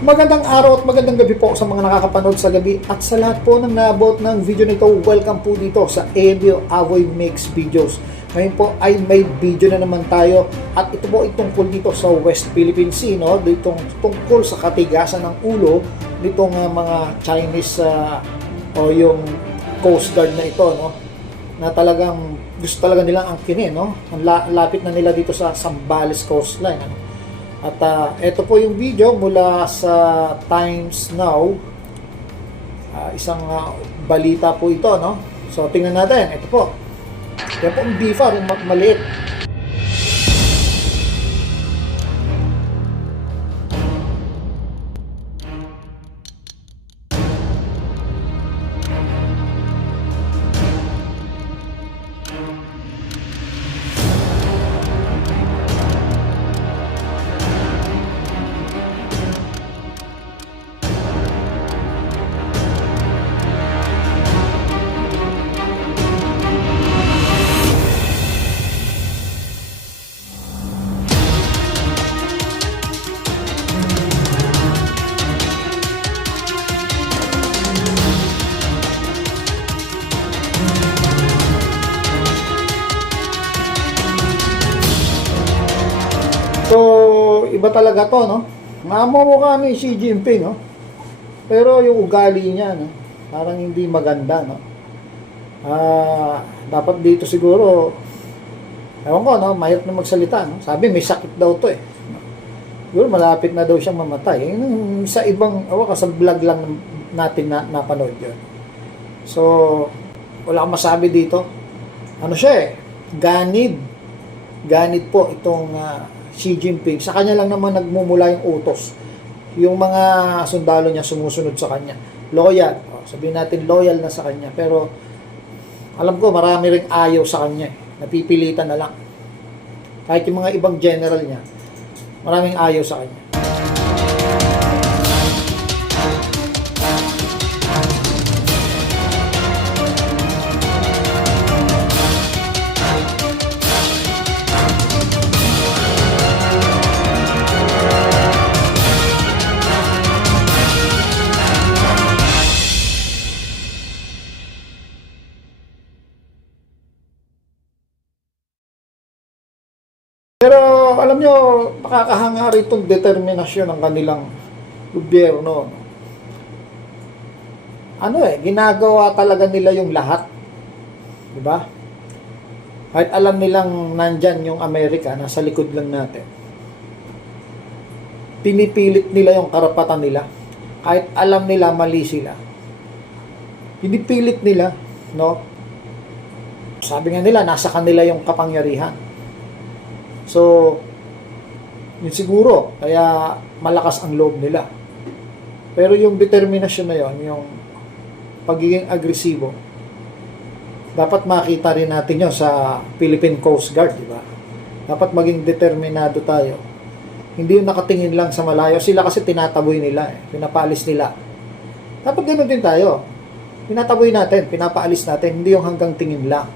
Magandang araw at magandang gabi po sa mga nakakapanood sa gabi at sa lahat po ng naabot ng video nito. Welcome po dito sa Ebio Avoy Mix Videos. Ngayon po ay may video na naman tayo at ito po ay tungkol dito sa West Philippine Sea, no? Dito tungkol sa katigasan ng ulo nitong mga Chinese o yung Coast Guard na ito, no? Na talagang gusto talaga nilang angkinin, no? Ang lapit na nila dito sa Zambales coastline, ano? At ito po yung video mula sa Times Now. Isang balita po ito, no? So tingnan natin, ito po. Yan po ang BIFAR, yung maliit. So, iba talaga to, no? Mamumukha ni Xi Jinping, no? Pero yung ugali niya, no? Parang hindi maganda, no? Dapat dito siguro, ewan ko, no? Mahirap na magsalita, no? Sabi, may sakit daw to, eh. Siguro malapit na daw siyang mamatay. Yung sa ibang, ewan ka, sa vlog lang natin napanood yun. So, wala akong masabi dito. Ano siya, eh? Ganid. Ganid po itong Xi Jinping. Sa kanya lang naman nagmumula yung utos. Yung mga sundalo niya sumusunod sa kanya. Loyal. Sabihin natin loyal na sa kanya. Pero alam ko marami ring ayaw sa kanya. Napipilitan na lang. Kahit yung mga ibang general niya, maraming ayaw sa kanya. Pero alam nyo, nakakahanga rin itong determinasyon ng kanilang gobyerno. Ginagawa talaga nila yung lahat. Diba? Kahit alam nilang nandyan yung Amerika, nasa likod lang natin. Pinipilit nila yung karapatan nila. Kahit alam nila mali sila. Pinipilit nila, no? Sabi nga nila, nasa kanila yung kapangyarihan. So, yun siguro, kaya malakas ang loob nila. Pero yung determinasyon na yon, yung pagiging agresibo, dapat makita rin natin yun sa Philippine Coast Guard, di ba? Dapat maging determinado tayo. Hindi yung nakatingin lang sa malayo. Sila kasi tinataboy nila, pinapaalis nila. Dapat ganoon din tayo. Tinataboy natin, pinapaalis natin, hindi yung hanggang tingin lang.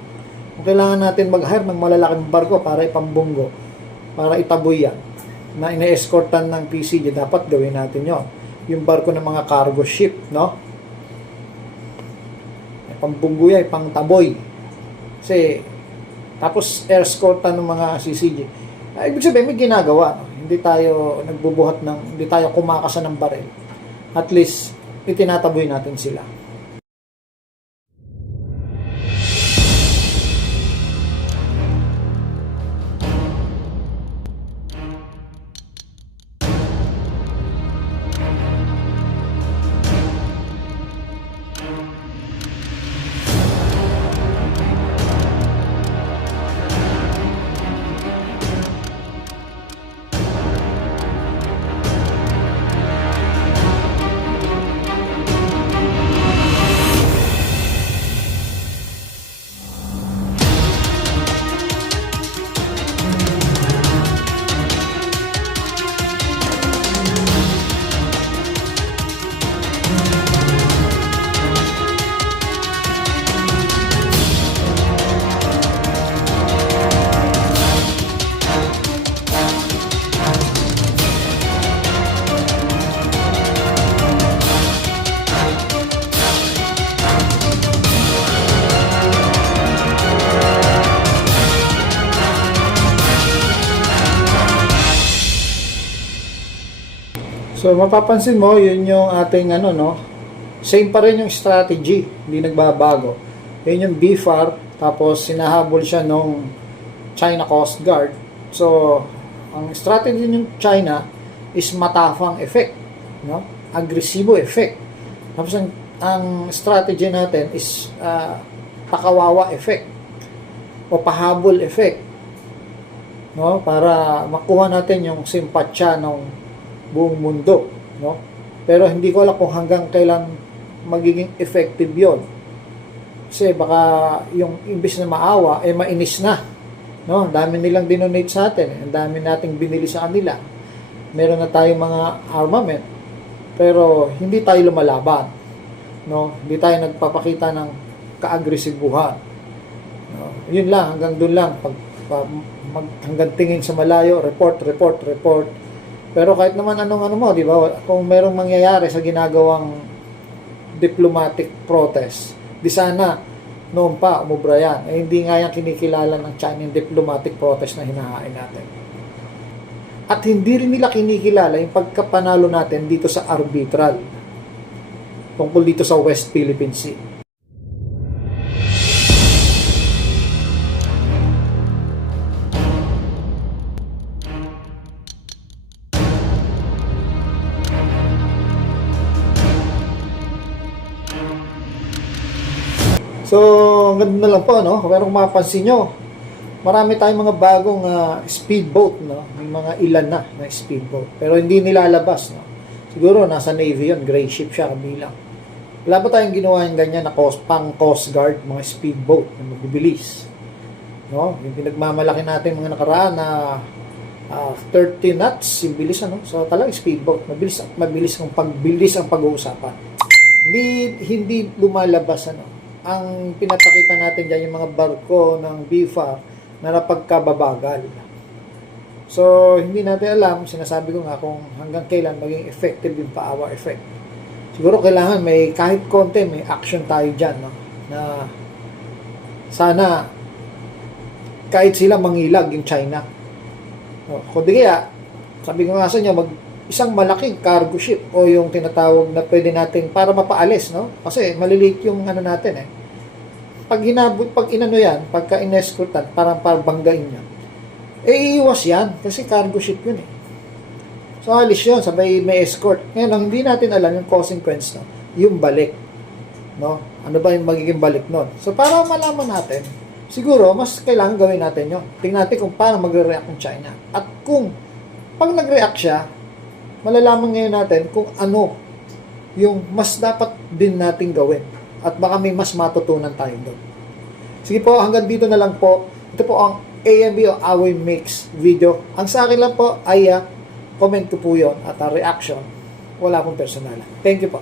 Kung kailangan natin mag-hire ng malalaking barko para ipambunggo, para itaboy yan, na ine-escortan ng PCG, dapat gawin natin yon. Yung barko ng mga cargo ship, no? Pambunggo yan, pang taboy. Kasi, tapos escortan ng mga CCG. Ibig sabihin, may ginagawa. No? Hindi tayo nagbubuhat hindi tayo kumakasa ng baril. At least, itinataboy natin sila. So mapapansin mo, yun yung ating ano, no? Same pa rin yung strategy, hindi nagbabago. Yun yung BFAR, tapos sinahabol siya nung China Coast Guard. So ang strategy ng China is matafang effect, no? Agresibo effect. Tapos ang strategy natin is pakawawa effect o pahabol effect, no? Para makuha natin yung simpatsya ng buong mundo, no? Pero hindi ko alam kung hanggang kailan magiging effective yon. Kasi baka yung imbis na maawa, mainis na, no? Ang dami nilang dinonate sa atin, ang dami nating binili sa kanila. Meron na tayong mga armament, pero hindi tayo lumalaban, no? Hindi tayo nagpapakita ng kaagresibuhan, no? Yun lang, hanggang doon lang. Hanggang tingin sa malayo, report. Pero kahit naman anong mo, di ba? Kung merong mangyayari sa ginagawang diplomatic protest, di sana noon pa umubra yan. Hindi nga yan kinikilala ng China yung diplomatic protest na hinahain natin. At hindi rin nila kinikilala yung pagkapanalo natin dito sa arbitral tungkol dito sa West Philippine Sea. So, ang ganda na lang po, no? Pero kung mapapansin nyo, marami tayong mga bagong speedboat, no? May mga ilan na speedboat. Pero hindi nilalabas, no? Siguro, nasa Navy yun, gray ship siya kabilang. Wala pa tayong ginawa yung ganyan na pang Coast Guard, mga speedboat na magbibilis. No? Yung pinagmamalaki natin mga nakaraan na 30 knots, yung bilis, ano? So, talagang speedboat. Mabilis ang pag-uusapan. Hindi lumalabas, ano? Ang pinapakita natin dyan yung mga barko ng BFAR na napagkababagal. So, hindi natin alam, sinasabi ko nga kung hanggang kailan maging effective yung paawa effect. Siguro kailangan may kahit konti, may action tayo dyan, no? Na sana kahit sila mangilag yung China. No? Kundi kaya, sabi ko nga sa inyo, isang malaking cargo ship o yung tinatawag na pwede natin para mapaalis, no? Kasi maliliit yung ano natin eh. Pag inano yan, pagka inescortan, parang banggain yan. Iiwas yan kasi cargo ship yun eh. So alis yun, sabay may escort. Ngayon, ang hindi natin alam yung consequence, no? Yung balik, no? Ano ba yung magiging balik nun? So para malaman natin, siguro mas kailangan gawin natin yun. Tingnan natin kung paano magre-react ng China. At kung pag nag-react siya, malalaman ngayon natin kung ano yung mas dapat din nating gawin. At baka may mas matutunan tayo doon. Sige po, hanggang dito na lang po. Ito po ang AMB o Awi Mix video. Ang sa akin lang po ay comment ko po yun at reaction. Wala pong personal. Thank you po.